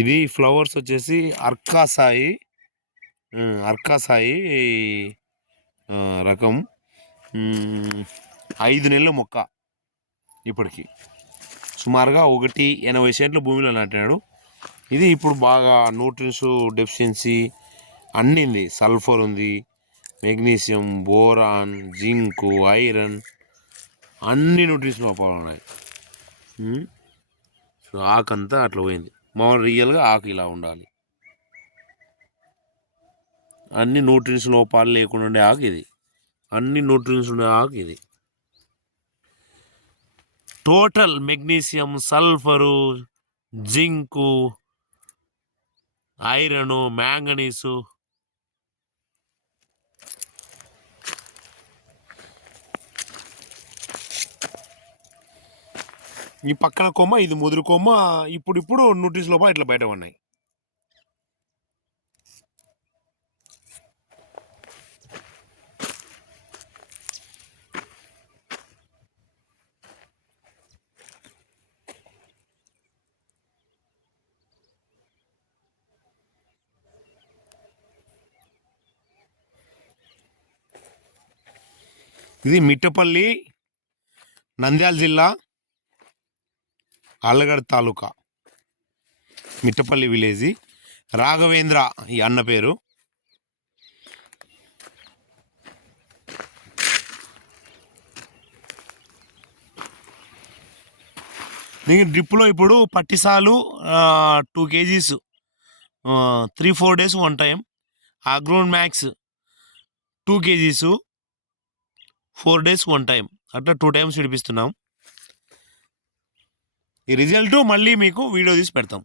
ఇది ఫ్లవర్స్ వచ్చేసి అర్కాసాయి అర్కాసాయి రకం 5 నెలల మొక్క. ఇప్పటికి సుమారుగా 180 సెంట్లు భూమిలో నాటినాడు. ఇది ఇప్పుడు బాగా న్యూట్రిన్స్ డెఫిషియన్సీ అన్నీ ఉంది. సల్ఫర్ ఉంది, మెగ్నీషియం, బోరాన్, జింకు, ఐరన్, అన్ని న్యూట్రిన్స్ లోపాలు ఉన్నాయి. సో ఆకంతా అట్లా పోయింది. మామూలు రియల్గా ఆకు ఇలా ఉండాలి. అన్ని న్యూట్రిన్స్ లోపాలు లేకుండా ఉండే ఆకు ఇది. అన్ని న్యూట్రిన్స్ ఉండే ఆకు ఇది. Total magnesium, sulphur, zinc, iron, manganese, ఈ పక్కన కొమ్మ, ఇది ముదురు కొమ్మ. ఇప్పుడు న్యూట్రిన్స్ లోపల ఇట్లా బయట ఉన్నాయి. ఇది మిట్టపల్లి, నంద్యాల జిల్లా, ఆళ్ళగడ్డ తాలూకా, మిట్టపల్లి విలేజ్. రాఘవేంద్ర ఈ అన్న పేరు. దీని డ్రిప్లో ఇప్పుడు పట్టిసాలు 2 kgs 3-4 days 1 time. Agron Max 2 kgs 4 days 1 time. అట్లా 2 times విడిపిస్తున్నాం. ఈ రిజల్ట్ మళ్ళీ మీకు వీడియో తీసి పెడతాం.